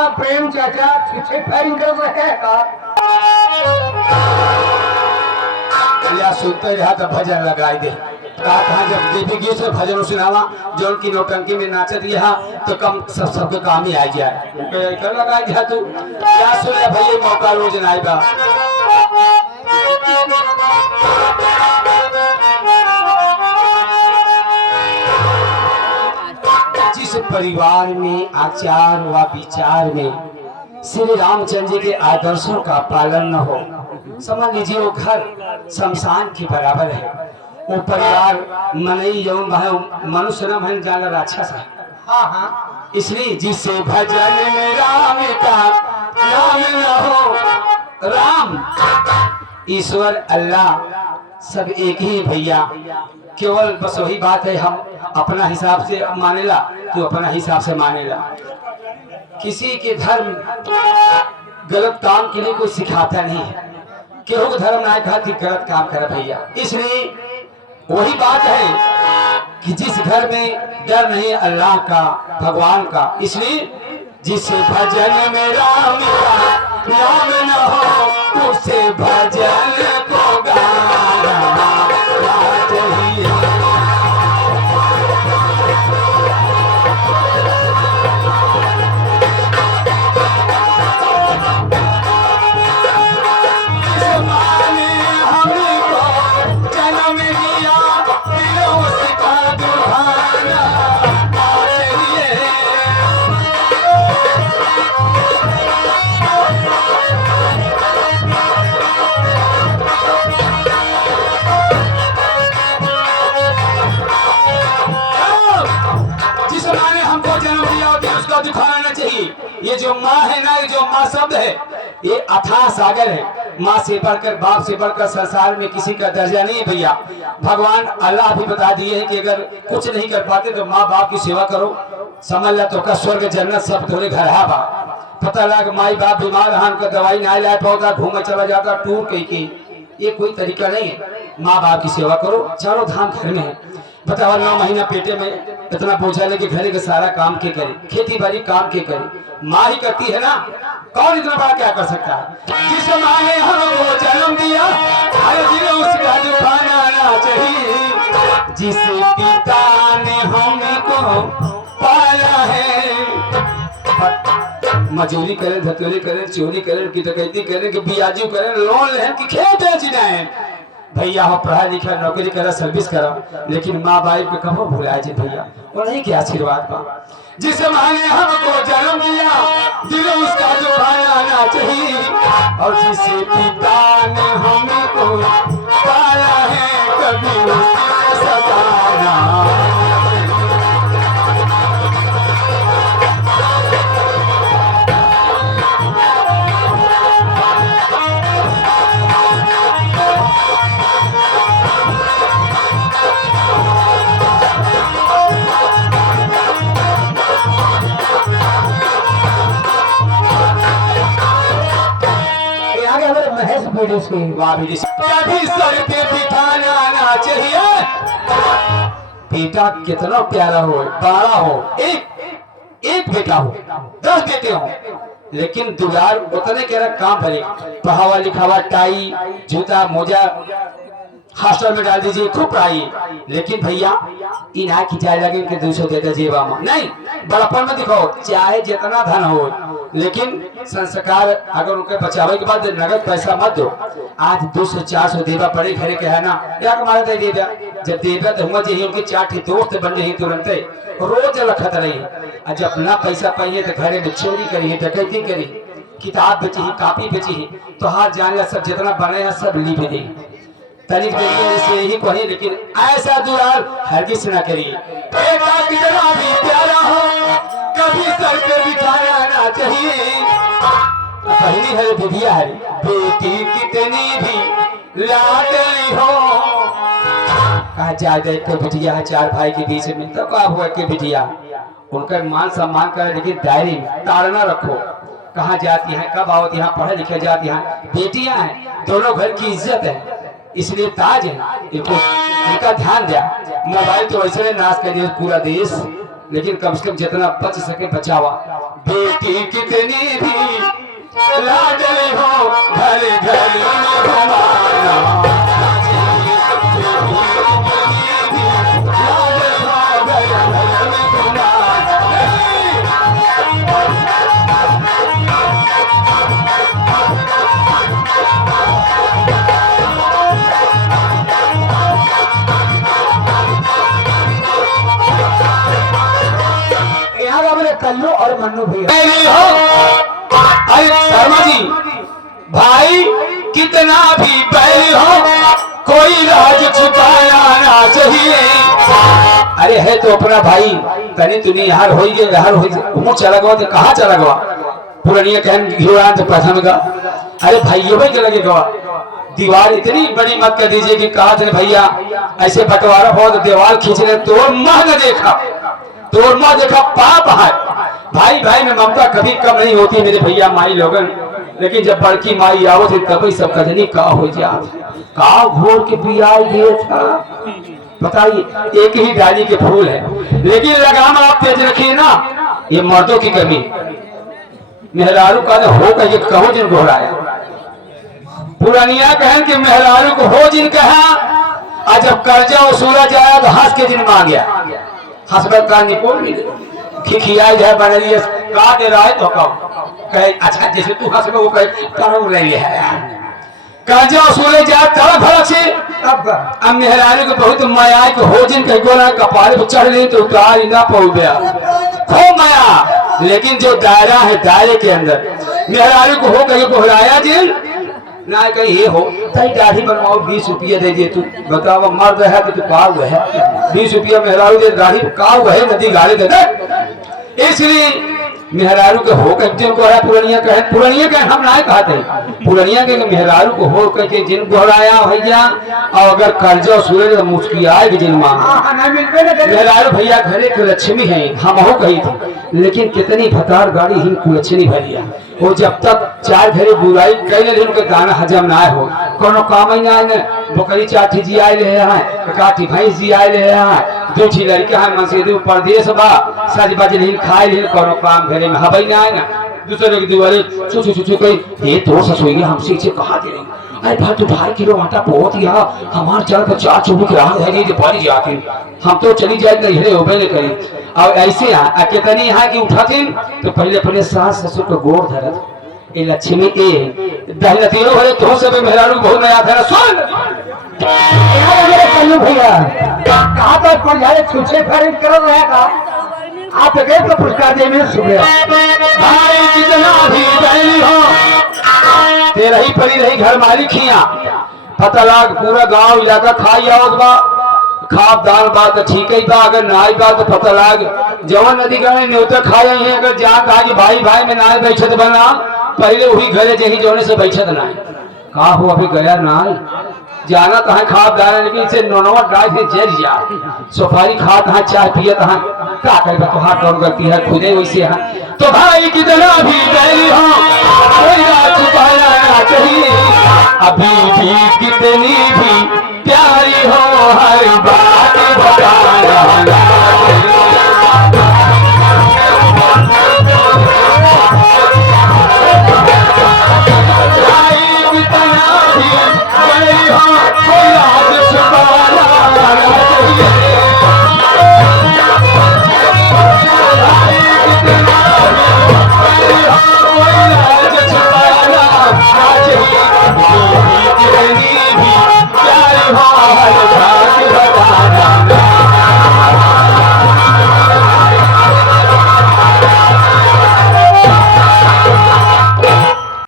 चाचा प्रेम चाचा छुच्छे फायरिंग कर रहे हैं का या सुनते रहा तो भजन लगाई दे कहा जब देवी गीत से भजन सुनावा जो उनकी नौटंकी में नाचत रहा तो कम सबके काम ही आ जाए कर लगाई दिया तू क्या सुने भैया मौका रोज ना आएगा। जिस परिवार में आचार व विचार में श्री रामचंद्र जी के आदर्शों का पालन न हो, समझ लीजिए वो घर शमशान के बराबर है। वो परिवार मनई मनुष्य न मन जाना राक्षस है। हाँ हाँ इसलिए जिसे भजन में राम का नाम न हो, राम ईश्वर अल्लाह सब एक ही भैया, केवल बस वही बात है हम अपना हिसाब से मानेला तो अपना हिसाब से मानेला। किसी के धर्म गलत काम के लिए कोई सिखाता नहीं है, केहू धर्म ना कहा कि गलत काम करे भैया। इसलिए वही बात है कि जिस घर में डर नहीं अल्लाह का भगवान का, इसलिए जिसे भजन में राम का नाम न हो उसे भजन को गाना चाहिए। ये जो माँ है ना, ये जो माँ शब्द है ये अथाह सागर है। माँ से बढ़कर बाप से बढ़कर संसार में किसी का दर्जा नहीं है भैया। भगवान अल्लाह भी बता दिए हैं कि अगर कुछ नहीं कर पाते तो माँ बाप की सेवा करो, समझ ला तो का स्वर्ग जन्नत सब तोरे घर है बा। पता लगा माई बाप बीमार हान का दवाई ना ला पाता, घूमे चला जाता टूर कहीं की, ये कोई तरीका नहीं है। माँ बाप की सेवा करो, चारों धाम घर में है। बताओ 9 महीना पेटे में इतना बोझा लेके घरे का सारा काम के करे, खेती बाड़ी काम के करे, माँ ही करती है ना, कौन इतना बड़ा क्या कर सकता है। जिस माँ ने हमको जन्म दिया हर दिन उसका दुखाना आना चाहिए, जिस पिता ने हमको पाला है। मजूरी करे, धतूरी करे, चोरी करे, की डकैती करे, कि बियाजू करे, लोन ले कि खेत बेचना है भैया। हो पढ़ा लिखा नौकरी करा सर्विस करा, लेकिन माँ बाप को कब भुलाए जी भैया, उन्हीं के आशीर्वाद पा। जिस माँ ने हमको जन्म दिया दिल उसका दुखाना आना चाहिए, और जिस पिता ने हमको पाया है कभी उसके सताना। कभी सर पे बिठाना आना चाहिए। बेटा कितना प्यारा हो, बड़ा हो, एक बेटा हो, 10 बेटे हो, लेकिन दुलार उतने कह रहा काम भरे, पढ़ावा लिखावा, टाई जूता मोजा हॉस्टल में डाल दीजिए, खूब पढ़ाइए, लेकिन भैया इना की चाय लगे कि 200 देता जेबा में नहीं, बड़प्पन में दिखाओ चाहे जितना धन हो, लेकिन संस्कार अगर उनके बचावे के बाद नगद पैसा मत दो। आज 200-400 देवा पड़े घरे के है ना, या कमारे दे देगा, जब देगा तो हुआ जी उनके 4 दोस्त बन रही तुरंत रोज लखत रही। और जब अपना पैसा पाइए तो घरे में चोरी करिए, डकैती करी, किताब बेची, कापी बेची, तो हाथ जाने सब जितना बने हैं सब ली दे तनिक से यही कही, लेकिन ऐसा दुलार हरगिज न करिए। बेटा कितना भी प्यारा हो कभी सर पे बिठाया ना चाहिए। पहली है बिटिया है, बेटी कितनी भी लाडली हो, कहा जाए के बिटिया है 4 भाई के बीच में, तो क्या हुआ के बिटिया उनका मान सम्मान करे, लेकिन डायरी में ताड़ना रखो, कहाँ जाती हैं, कब आओ, यहाँ पढ़े लिखे जाती हैं, बेटियां हैं, दोनों घर की इज्जत है, इसलिए ताज है, इनको इनका ध्यान दिया। मोबाइल तो वैसे नाश कर दिया पूरा देश, लेकिन कम से कम जितना बच सके बचावा। बेटी कितनी भी लाडली हो घर घर में घुमाना। यहाँ का बोले कल्लू और मन्नू भैया। अरे शर्मा जी, भाई कितना भी बैल हो कोई राज छुपाया ना चाहिए। अरे है तो अपना भाई, तनी तुनी यार हो गए यार हो मुँह चला गवा तो कहाँ चला गवा। पुरानिया कहन घिरा तो पैसा में अरे भाइयों भाई के लगे गवा। दीवार इतनी बड़ी मत कर दीजिए कि कहा थे भैया ऐसे बंटवारा हो तो दीवार खींच रहे तो माँ न देखा तो माँ देखा पाप है। भाई भाई में ममता कभी कम नहीं होती मेरे भैया माई लोगन, लेकिन जब बड़की माई आओ थे तभी सब कजनी का हो जात का घोर के पिया दिए था। बताइए एक ही डाली के फूल है लेकिन लगाम आप तेज रखिए ना। ये मर्दों की कमी मेहरारू का हो कहिए कहो जिन घोड़ाया। पुरानिया कहन कि मेहरारू को हो जिन कहा आज जब कर्जा वसूला जाया तो हंस के जिन मांग गया। हंसबत का निपोल खिखियाई जाए बन लिए का दे रहा है तो कहे अच्छा जैसे तू हंस वो कहे करो ले ले है कर्जा वसूले जाए तब भरक से अब मेहरारू को बहुत माया को हो जिन कह गोला कपारे पर चढ़ ली तो उतार ना पहुंच गया खूब माया। लेकिन जो दायरा है दायरे के अंदर मेहरारू को हो कहीं कोहराया जिन ना कहीं ये हो कहीं दाढ़ी बनवाओ 20 रुपया दे दिए तू बताओ मर्द है तो तू का हुआ है 20 रुपया मेहरारू दे दाढ़ी का हुआ है नदी गाड़ी दे दे। इसलिए मेहरारू के हो कह जिन को पुरानिया कहे हम ना कहते पुरानिया के मेहरारू को हो कह के जिन गोहराया भैया और अगर कर्जा सूरज मुस्कियाए जिन मांग मेहरारू भैया घरे के लक्ष्मी है हम हो कही थी लेकिन कितनी भतार गाड़ी ही कुलच्छनी भैया वो जब तक चार घरे बुराई कैले उनके दाना हजम ना हो कोनो काम ही ना बकरी चाठी जी आए रहे हैं काठी भैंस जी आए रहे हैं दो ठी लड़का है मसीदू परदेश बा सज बज नहीं खाए नहीं कोनो काम घरे में हबई ना है ना दूसरे के दिवाली चू चू चू कही ये तो ससुई हमसे इसे कहा दे रही अरे भाई तू 2.5 किलो आटा बहुत या हमारे चल पर 4 चूबी की राह है नहीं पड़ी जाती हम तो चली जाए नहीं हो नहीं करी। और ऐसे कितनी यहाँ की उठाती तो पहले अपने सास ससुर को गोड़ धरत ए लक्ष्मी ए दहलतीरो भरे तो सब मेहरारू बहुत नया था सुन कल्लू भैया कहा तो पड़ जाए छुछे फैरिंग कर रहा था आप गए तो पुरस्कार दे में सुबह भाई कितना भी बैली हो तेरा ही पड़ी रही घर मालिक हिया पता लाग पूरा गांव इलाका खाई आवत बा खाब दाल बात ठीक ही बा अगर नाई बा तो पता लाग जवन नदी गए न्योता खाए हैं अगर जहाँ कहा कि भाई भाई में नाई बैठत बना पहले वही घरे जही जोने से बैठत नाई कहा हो अभी गया नाई जाना कहा खाब दाल लेकिन इसे नौनवा ड्राई से जर जा सुपारी खा कहा चाय पिए कहा क्या करेगा तो हाथ दौड़ करती है खुदे वैसे है तो भाई कितना भी बैली हो कोई रात छुपाया ना चाहिए अभी भी कितनी भी प्यारी हो हर बात बताना